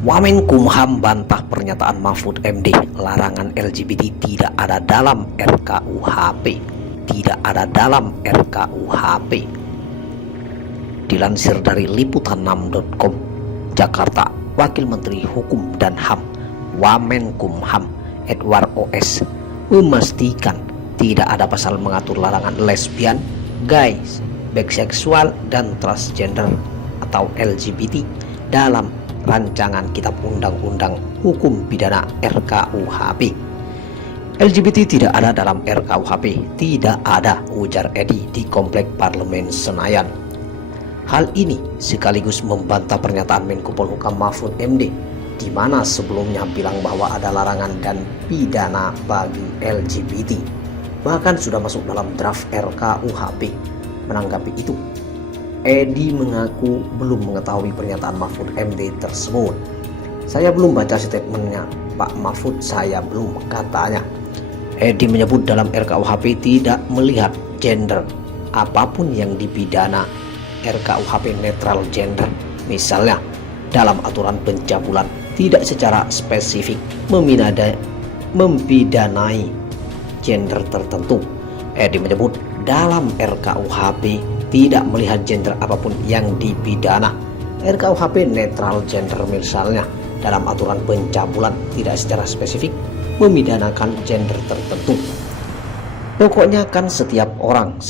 Wamenkumham bantah pernyataan Mahfud MD, larangan LGBT tidak ada dalam RKUHP. Tidak ada dalam RKUHP. Dilansir dari liputan6.com, Jakarta, Wakil Menteri Hukum dan HAM Wamenkumham Edward OS memastikan tidak ada pasal mengatur larangan lesbian, gay, biseksual, dan transgender atau LGBT dalam rancangan Kitab Undang-Undang Hukum Pidana RKUHP. LGBT tidak ada dalam RKUHP, tidak ada, ujar Edi di Komplek Parlemen Senayan. Hal ini sekaligus membantah pernyataan Menko Polhukam Mahfud MD, di mana sebelumnya bilang bahwa ada larangan dan pidana bagi LGBT, bahkan sudah masuk dalam draft RKUHP. Menanggapi itu, Edi mengaku belum mengetahui pernyataan Mahfud MD tersebut. Saya belum baca statementnya Pak Mahfud, saya belum, katanya. Edi menyebut dalam RKUHP tidak melihat gender apapun yang dipidana. RKUHP netral gender, misalnya dalam aturan pencabulan tidak secara spesifik mempidanai gender tertentu. Edi menyebut dalam RKUHP tidak melihat gender apapun yang dipidana. RKUHP netral gender, misalnya dalam aturan pencabulan tidak secara spesifik memidanakan gender tertentu. Pokoknya kan setiap orang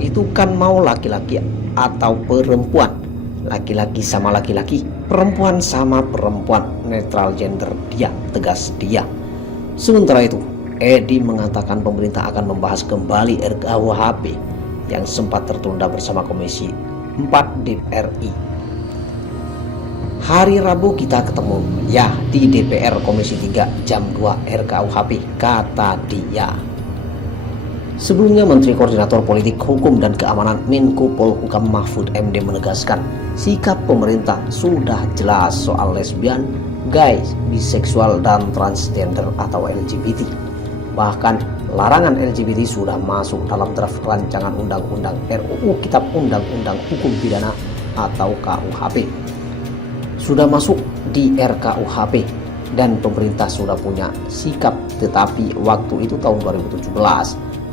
itu kan mau laki-laki atau perempuan, laki-laki sama laki-laki, perempuan sama perempuan, netral gender dia, tegas dia. Sementara itu, Edi mengatakan pemerintah akan membahas kembali RKUHP yang sempat tertunda bersama Komisi 4 DPRI. Hari Rabu kita ketemu ya di DPR Komisi 3 jam 2 RKUHP, kata dia. Sebelumnya Menteri Koordinator Politik Hukum dan Keamanan Menko Polhukam Mahfud MD menegaskan sikap pemerintah sudah jelas soal lesbian, gay, biseksual, dan transgender atau LGBT. Bahkan larangan LGBT sudah masuk dalam draft rancangan undang-undang RUU Kitab Undang-Undang Hukum Pidana atau KUHP. Sudah masuk di RKUHP dan pemerintah sudah punya sikap, tetapi waktu itu tahun 2017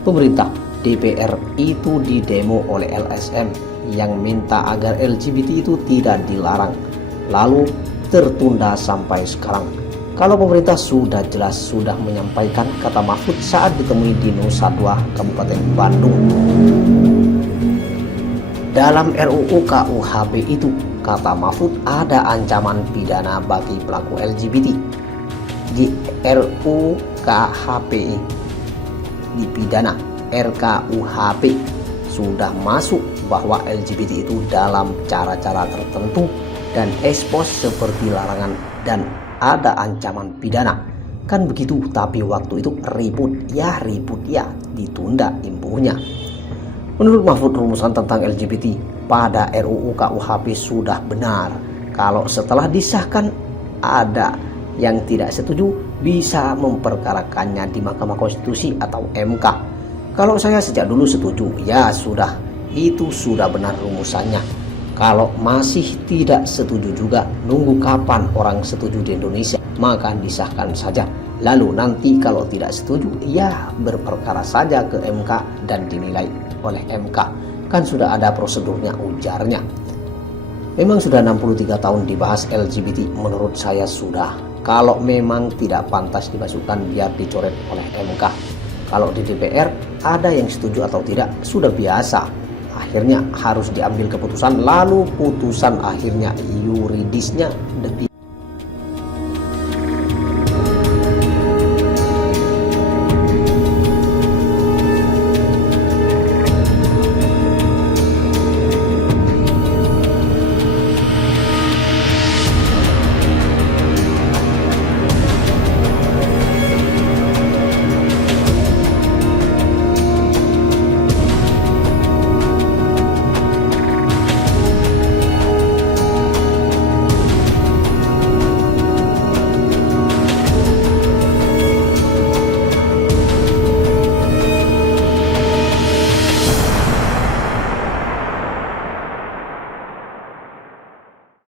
pemerintah DPR itu didemo oleh LSM yang minta agar LGBT itu tidak dilarang, lalu tertunda sampai sekarang. Kalau pemerintah sudah jelas sudah menyampaikan, kata Mahfud saat ditemui di Nusa Dua, Kabupaten Bandung. Dalam RUU KUHP itu, kata Mahfud, ada ancaman pidana bagi pelaku LGBT. Di RUU KHP dipidana, RKUHP sudah masuk bahwa LGBT itu dalam cara-cara tertentu dan ekspos seperti larangan dan ada ancaman pidana, kan begitu. Tapi waktu itu ribut ya ditunda imbuhnya. Menurut Mahfud, rumusan tentang LGBT pada RUU KUHP sudah benar. Kalau setelah disahkan ada yang tidak setuju, bisa memperkarakannya di Mahkamah Konstitusi atau MK. Kalau saya sejak dulu setuju, ya sudah, itu sudah benar rumusannya. Kalau masih tidak setuju juga, nunggu kapan orang setuju di Indonesia, maka disahkan saja. Lalu nanti kalau tidak setuju, ya berperkara saja ke MK dan dinilai oleh MK. Kan sudah ada prosedurnya, ujarnya. Memang sudah 63 tahun dibahas LGBT, menurut saya sudah. Kalau memang tidak pantas dimasukkan, biar dicoret oleh MK. Kalau di DPR ada yang setuju atau tidak, sudah biasa. Akhirnya harus diambil keputusan, lalu putusan akhirnya yuridisnya